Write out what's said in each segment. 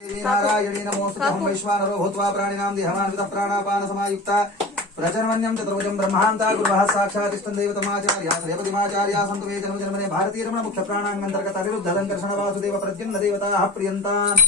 नारायणी नमोस्तुते वैश्वानरो भूत्वा प्राणिनां देहमान्वितः प्राणापान समायुक्ता प्रजन्मन्यं चतुर्भुजं ब्रह्मान्ता गुरुवः साक्षात् तिष्ठन् दैवतमाचार्या श्रेयपतिमाचार्या सन्तु मे जन्मजन्मने भारतीय रमण मुख्य प्राणाङ्गन्तर्गत अविरुद्ध संकर्षण वासुदेव प्रद्युम्न देवताः प्रियन्तान्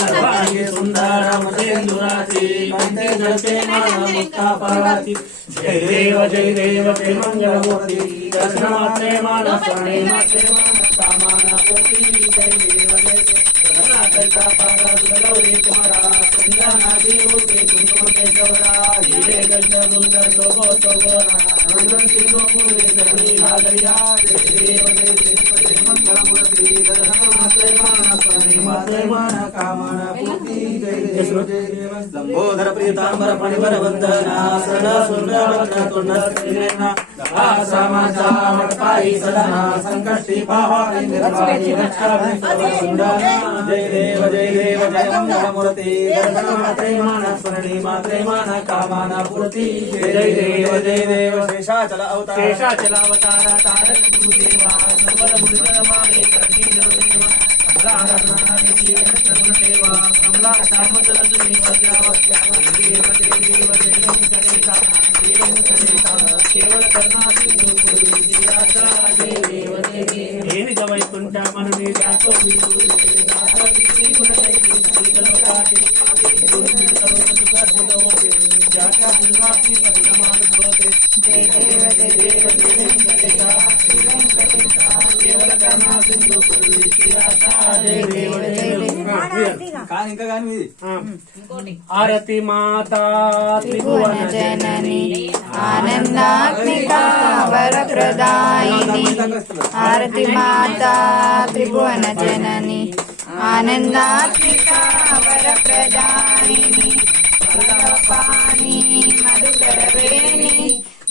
सर्वांगे सुंदरमतेन्दुराति कंठे जलते मानमुक्तापराति जय देव जय मंगलमूर्ति दर्शनमात्रे मानस्मरणे मात्रे मानसामानपूर्ति जय देव जय कर्नाटका पागलगौरी कुमारा सुंदरनाथी मूर्ति कुंकुमते गौरा हीरे गजमुंद शोभो शोभोरा रंगन सिंहो पूरे जनी भागरिया जय देव जय मंगलमूर्ति दर्शनमात्रे मानस्मरणे मात्रे कामनापूर्ति जय देव लंबोदर प्रियतांबर फणिवर वंदना सदा सुंदरवक्रतुंडस्त्रिनेना समाचारपाई सदा संकष्टि पावानि निर्वाणि रक्षाभिषुंडना जय देव जय मंगलमूर्ति दर्शनमात्रे मानस्मरणे मात्रे कामनापूर्ति जय देव शेषाचल अवतार तारक गुरुदेवा सर्वद मुनिधर्माणे कर्तिदेवा कमला श्यामजलधुनी केवल करना वैकुंठ मन आरती माता त्रिभुवन जननी आनंदात्मिका वरप्रदायिनी आरती माता त्रिभुवन जननी आनंदात्मिका वरप्रदायिनी पानी मधुकरवेणी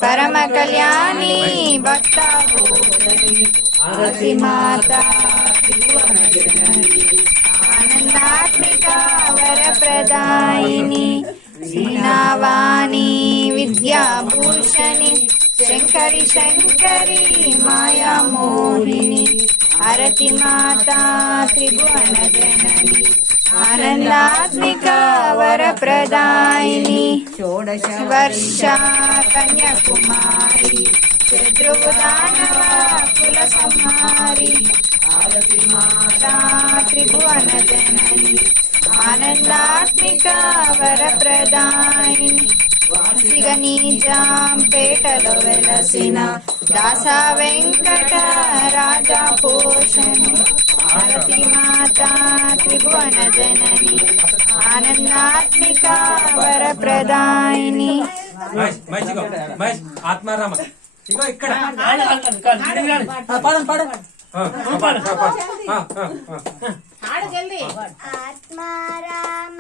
परम कल्याणी भक्ता आरती माता त्रिभुवन जननी आनंदात्मिका वरप्रदायिनी वीणावाणी विद्याभूषणी शंकरी शंकरी माया मोहिनी आरती माता त्रिभुवन जननी आनंदात्मिका वरप्रदायिनी षोडश वर्षा कन्याकुमारी शत्रुदानवा कुलसंहारी आरती माता त्रिभुवन जननी आनंदात्मिका वरप्रदायिनी वासिगनीजांपेटलो वेलसिन दासा वेंकట राजा पोषणी आरती माता त्रिभुवन जननी आनंदात्मिका वरप्रदायिनी आत्माराम इगो ఇక్కడ हाड़ जल्दी आत्माराम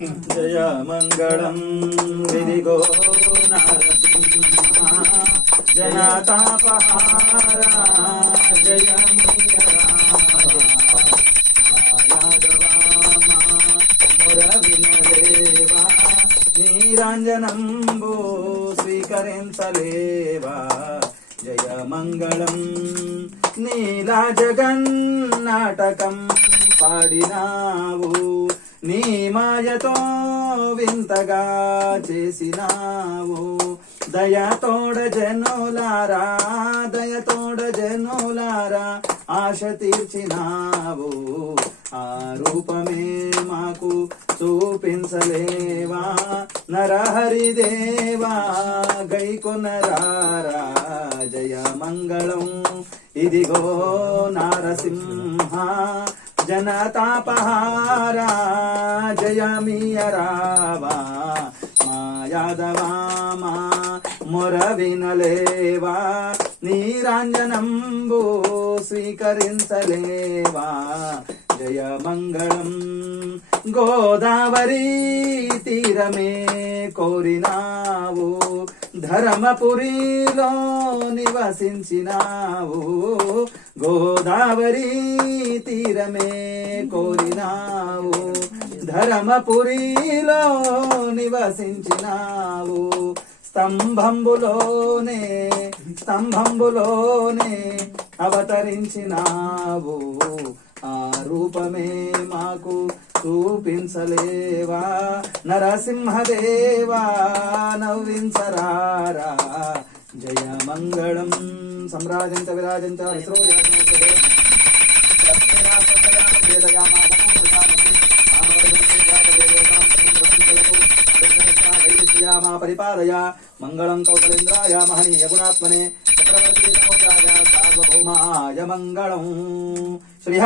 जय मंगलम विधिगो नरसिंहा जनातापहारा जय मुरविनदेवा नीरांजनंबो स्वीकरिंचलेवा जय मंगलम नीला जगन्नाटकं पाडिनावु నీ మాయతో వింతగా చేసినావు దయతోడ జనులారా ఆశ తీర్చినావు ఆ రూపమే మాకు చూపించలేవా నరహరిదేవా గైకొనరారా జయ మంగళం ఇదిగో నారసింహ జనతాపహారా జయమియరావా మా యాదవా మా మొర వినలేవా నీరాంజనంబు స్వీకరించలేవా జయ మంగళం గోదావరి తీరమే కోరినావు ధర్మపురిలో నివసించినావు గోదావరి తీరమే కోరినావు ధర్మపురిలో నివసించినావు స్తంభంబులోనే అవతరించినావు ఆ రూపమే మాకు చూపించలేవా నరసింహదేవా నవ్వించరారా జయ మంగళం సంరాజంత విరాజంత పరిపాలయ మంగళం కౌశలేంద్రాయ మహనీయ గుణాత్మనే చక్రవర్తి సార్వభౌమాయ మంగళం